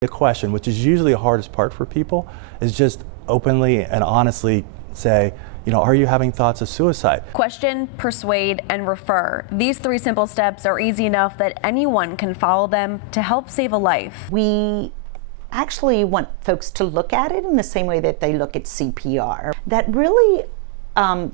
The question, which is usually the hardest part for people, is just openly and honestly say, are you having thoughts of suicide? Question, persuade, and refer. These 3 simple steps are easy enough that anyone can follow them to help save a life. We actually want folks to look at it in the same way that they look at CPR. That really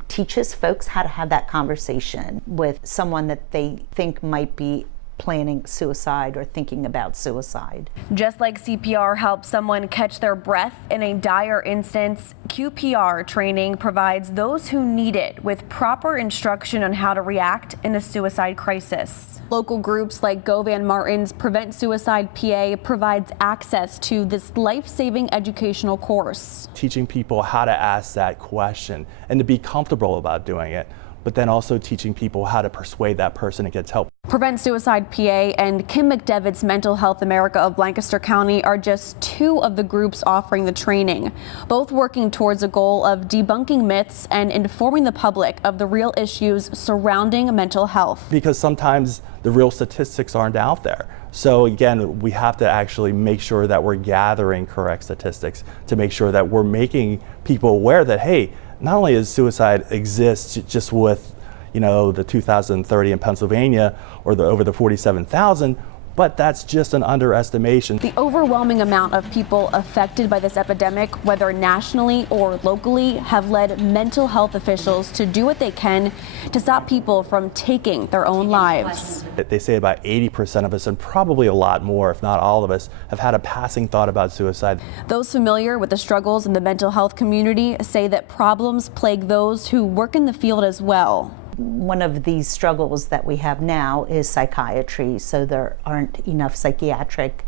teaches folks how to have that conversation with someone that they think might be planning suicide or thinking about suicide. Just like CPR helps someone catch their breath in a dire instance, QPR training provides those who need it with proper instruction on how to react in a suicide crisis. Local groups like Govan Martin's Prevent Suicide PA provides access to this life-saving educational course. Teaching people how to ask that question and to be comfortable about doing it, but then also teaching people how to persuade that person to get help. Prevent Suicide PA and Kim McDevitt's Mental Health America of Lancaster County are just 2 of the groups offering the training, both working towards a goal of debunking myths and informing the public of the real issues surrounding mental health. Because sometimes the real statistics aren't out there. So again, we have to actually make sure that we're gathering correct statistics to make sure that we're making people aware that, hey, not only does suicide exist just with the 2,030 in Pennsylvania or over the 47,000, but that's just an underestimation. The overwhelming amount of people affected by this epidemic, whether nationally or locally, have led mental health officials to do what they can to stop people from taking their own lives. They say about 80% of us, and probably a lot more, if not all of us, have had a passing thought about suicide. Those familiar with the struggles in the mental health community say that problems plague those who work in the field as well. One of these struggles that we have now is psychiatry, so there aren't enough psychiatric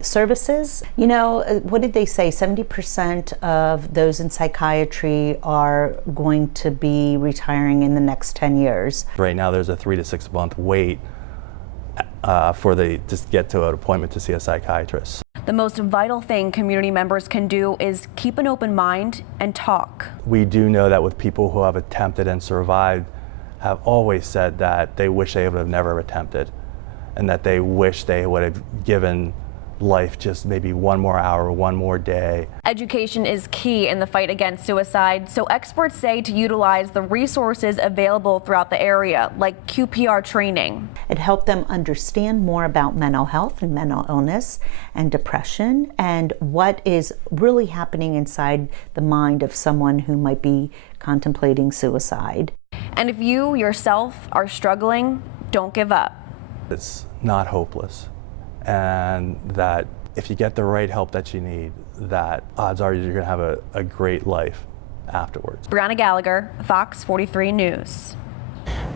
services. What did they say? 70% of those in psychiatry are going to be retiring in the next 10 years. Right now there's a 3 to 6 month wait to get to an appointment to see a psychiatrist. The most vital thing community members can do is keep an open mind and talk. We do know that with people who have attempted and survived, have always said that they wish they would have never attempted, and that they wish they would have given life just maybe 1 more hour, 1 more day. Education is key in the fight against suicide, so experts say to utilize the resources available throughout the area, like QPR training. It helped them understand more about mental health and mental illness and depression and what is really happening inside the mind of someone who might be contemplating suicide. And if you yourself are struggling, don't give up. It's not hopeless, and that if you get the right help that you need, that odds are you're going to have a great life afterwards. Brianna Gallagher, Fox 43 News.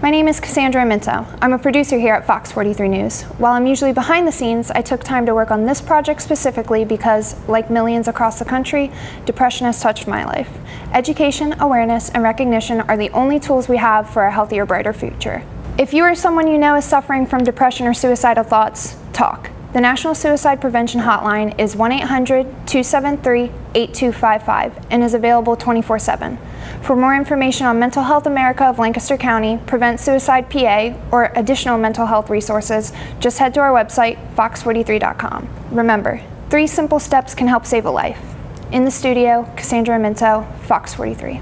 My name is Casandra Aminto. I'm a producer here at Fox 43 News. While I'm usually behind the scenes, I took time to work on this project specifically because, like millions across the country, depression has touched my life. Education, awareness, and recognition are the only tools we have for a healthier, brighter future. If you or someone you know is suffering from depression or suicidal thoughts, talk. The National Suicide Prevention Hotline is 1-800-273-8255 and is available 24/7. For more information on Mental Health America of Lancaster County, Prevent Suicide PA, or additional mental health resources, just head to our website, fox43.com. Remember, 3 simple steps can help save a life. In the studio, Casandra Aminto, Fox 43.